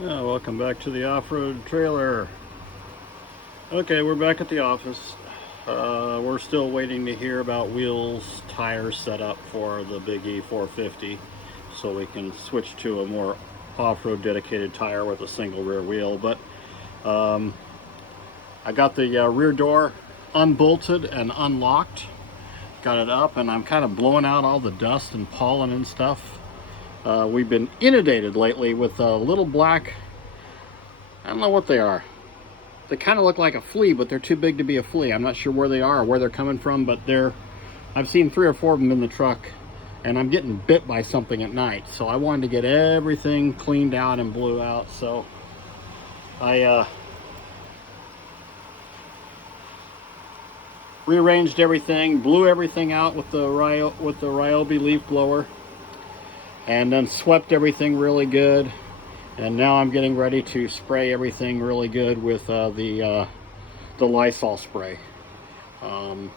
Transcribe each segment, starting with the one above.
Welcome back to the off-road trailer. Okay, we're back at the office. We're still waiting to hear about wheels, tires set up for the big E450, so we can switch to a more off-road dedicated tire with a single rear wheel. But I got the rear door unbolted and unlocked, got it up, and I'm kind of blowing out all the dust and pollen and stuff. We've been inundated lately with little black, I don't know what they are. They kind of look like a flea, but they're too big to be a flea. I'm not sure where they are or where they're coming from, but I've seen 3 or 4 of them in the truck, and I'm getting bit by something at night. So I wanted to get everything cleaned out and blew out. So I rearranged everything, blew everything out with the Ryobi leaf blower, and then swept everything really good. And now I'm getting ready to spray everything really good with the Lysol spray. Don't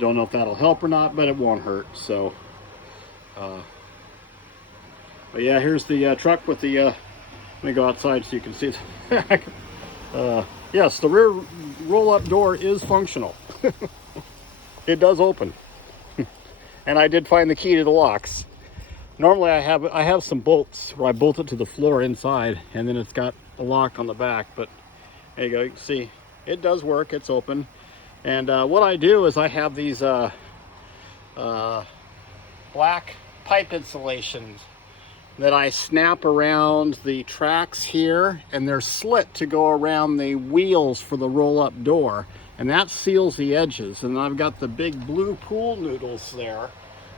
know if that'll help or not, but it won't hurt. So, but yeah, here's the truck with the. Let me go outside so you can see the back. Yes, the rear roll-up door is functional. It does open, and I did find the key to the locks. Normally I have some bolts where I bolt it to the floor inside, and then it's got a lock on the back, but there you go, you can see it does work, it's open. And what I do is I have these black pipe insulations that I snap around the tracks here, and they're slit to go around the wheels for the roll-up door, and that seals the edges. And I've got the big blue pool noodles there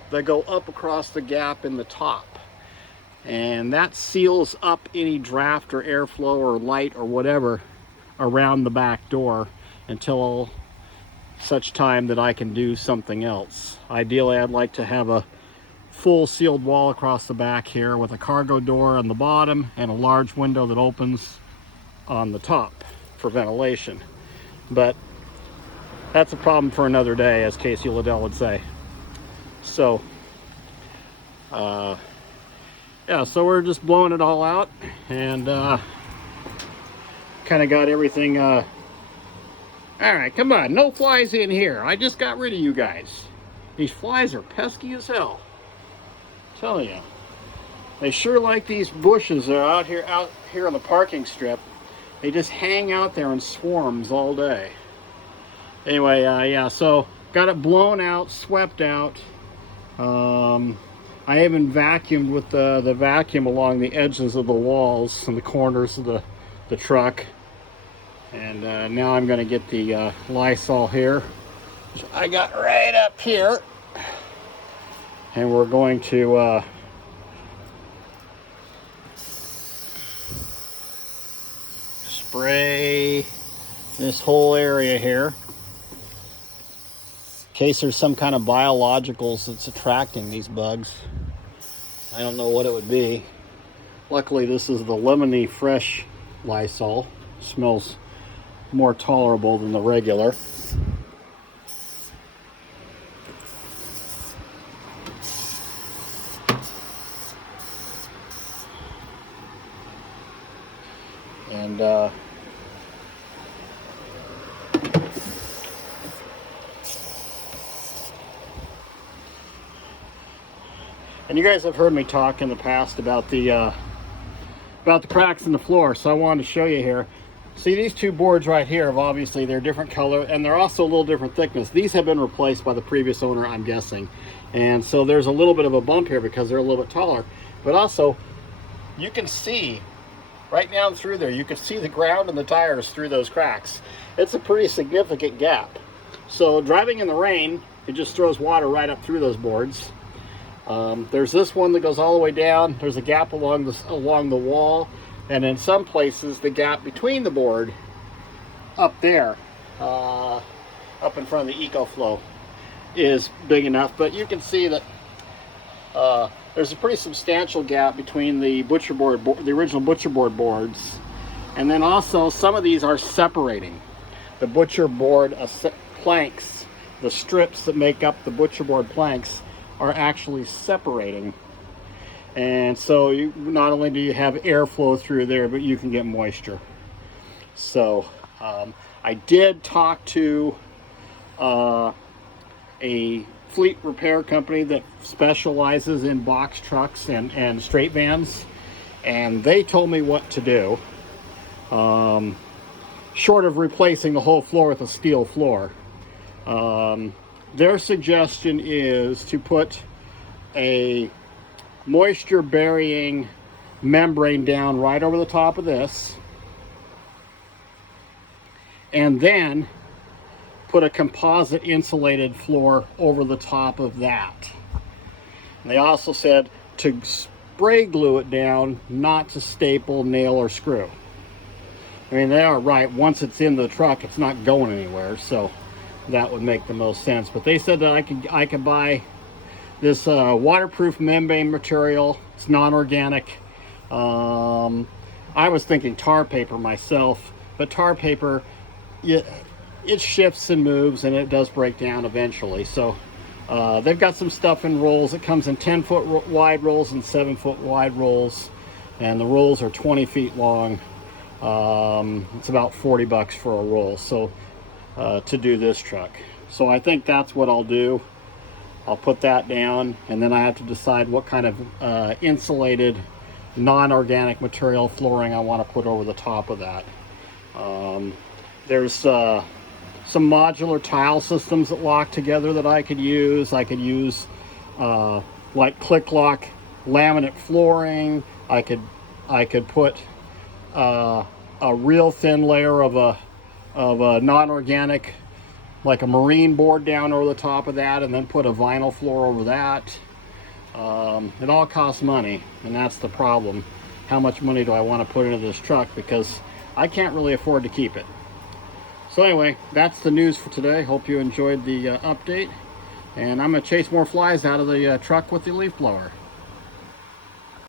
that go up across the gap in the top, and that seals up any draft or airflow or light or whatever around the back door until such time that I can do something else. Ideally, I'd like to have a full sealed wall across the back here with a cargo door on the bottom and a large window that opens on the top for ventilation. But that's a problem for another day, as Casey Liddell would say. So yeah, so we're just blowing it all out, and kind of got everything all right, come on, no flies in here. I just got rid of you guys. These flies are pesky as hell, I'm telling you. They sure like these bushes that are out here on the parking strip. They just hang out there in swarms all day. Anyway, yeah, so got it blown out, swept out. I even vacuumed with the vacuum along the edges of the walls and the corners of the truck. And now I'm going to get the Lysol here, which I got right up here. And we're going to spray this whole area here, in case there's some kind of biologicals that's attracting these bugs. I don't know what it would be. Luckily, this is the lemony fresh Lysol. Smells more tolerable than the regular. And you guys have heard me talk in the past about the cracks in the floor, so I wanted to show you here. See, these 2 boards right here have obviously, they're different color, and they're also a little different thickness. These have been replaced by the previous owner, I'm guessing, and so there's a little bit of a bump here because they're a little bit taller. But also, you can see right down through there, you can see the ground and the tires through those cracks. It's a pretty significant gap. So driving in the rain, it just throws water right up through those boards. There's this one that goes all the way down. There's a gap along the wall, and in some places the gap between the board up there, up in front of the EcoFlow, is big enough. But you can see that there's a pretty substantial gap between the the original butcher board boards, and then also some of these are separating. The butcher board planks, the strips that make up the butcher board planks, are actually separating, And so not only do you have airflow through there, but you can get moisture. So I did talk to a fleet repair company that specializes in box trucks and straight vans, and they told me what to do. Short of replacing the whole floor with a steel floor, their suggestion is to put a moisture burying membrane down right over the top of this, and then put a composite insulated floor over the top of that. And they also said to spray glue it down, not to staple, nail, or screw. I mean, they are right. Once it's in the truck, it's not going anywhere, so that would make the most sense. But they said that I could buy this waterproof membrane material. It's non-organic. I was thinking tar paper myself, but tar paper, it shifts and moves, and it does break down eventually. So they've got some stuff in rolls. It comes in 10-foot wide rolls and 7-foot wide rolls, and the rolls are 20 feet long. It's about $40 for a roll, so to do this truck. So I think that's what I'll do. I'll put that down, and then I have to decide what kind of insulated non-organic material flooring I want to put over the top of that. There's some modular tile systems that lock together that I could use. I could use like click lock laminate flooring. I could put a real thin layer of a non-organic, like a marine board, down over the top of that, and then put a vinyl floor over that. It all costs money, and that's the problem. How much money do I want to put into this truck? Because I can't really afford to keep it. So anyway, that's the news for today. Hope you enjoyed the update, and I'm going to chase more flies out of the truck with the leaf blower.